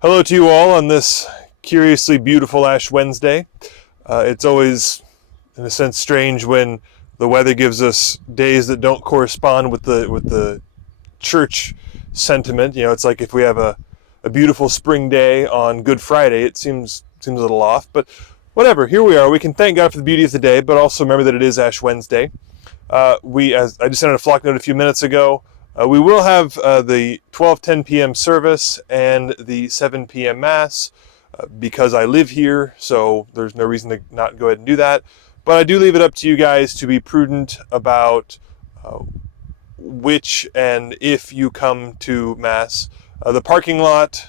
Hello to you all on this curiously beautiful Ash Wednesday. It's always, in a sense, strange when the weather gives us days that don't correspond with the church sentiment. You know, it's like if we have a beautiful spring day on Good Friday, it seems a little off. But whatever, here we are. We can thank God for the beauty of the day, but also remember that it is Ash Wednesday. As I just sent out a flock note a few minutes ago, we will have the 12:10 p.m. service and the 7 p.m. Mass because I live here, so there's no reason to not go ahead and do that. But I do leave it up to you guys to be prudent about which and if you come to Mass. The parking lot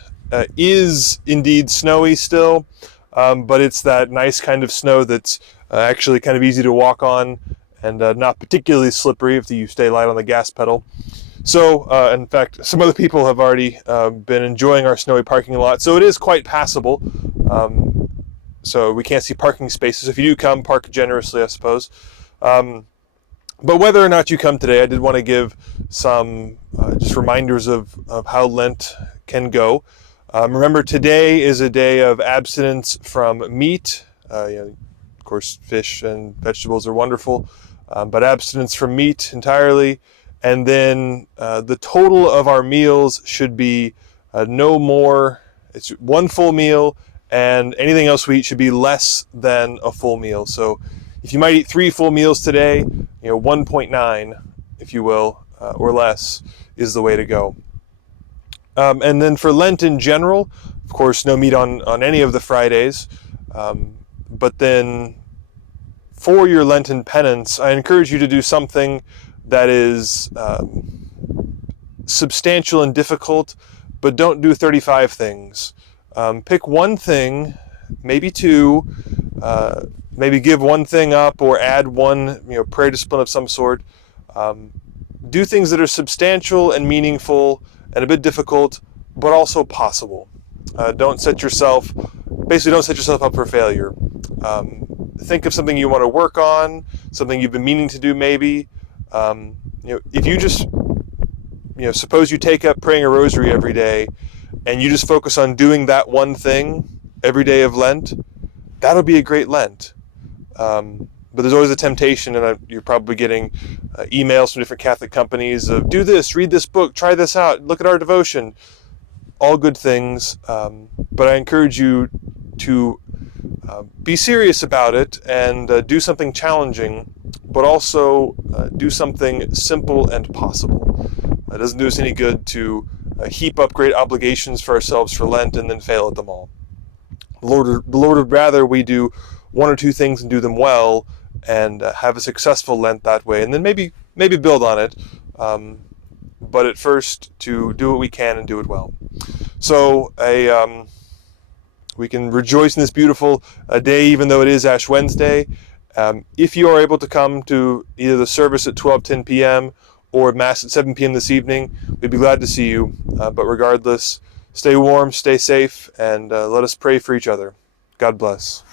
is indeed snowy still, but it's that nice kind of snow that's actually kind of easy to walk on and not particularly slippery if you stay light on the gas pedal. So, in fact, some other people have already been enjoying our snowy parking lot, so it is quite passable. So we can't see parking spaces. If you do come, park generously, I suppose. But whether or not you come today, I did want to give some just reminders of how Lent can go. Remember, today is a day of abstinence from meat. Of course, fish and vegetables are wonderful, but abstinence from meat entirely. And then the total of our meals should be no more. It's one full meal, and anything else we eat should be less than a full meal. So if you might eat 3 full meals today, 1.9, if you will, or less, is the way to go. And then for Lent in general, of course, no meat on any of the Fridays. But then for your Lenten penance, I encourage you to do something that is substantial and difficult, but don't do 35 things. Pick one thing, maybe 2, maybe give one thing up or add one prayer discipline of some sort. Do things that are substantial and meaningful and a bit difficult, but also possible. Don't set yourself up for failure. Think of something you want to work on, something you've been meaning to do maybe. If you just, suppose you take up praying a rosary every day and you just focus on doing that one thing every day of Lent, that'll be a great Lent. But there's always a temptation, and you're probably getting emails from different Catholic companies of do this, read this book, try this out, look at our devotion. All good things, but I encourage you to be serious about it and do something challenging, but also do something simple and possible. It doesn't do us any good to heap up great obligations for ourselves for Lent and then fail at them all. The Lord would rather we do 1 or 2 things and do them well and have a successful Lent that way, and then maybe build on it. But at first, to do what we can and do it well. So we can rejoice in this beautiful day, even though it is Ash Wednesday. If you are able to come to either the service at 12:10 p.m. or Mass at 7 p.m. this evening, we'd be glad to see you. But regardless, stay warm, stay safe, and let us pray for each other. God bless.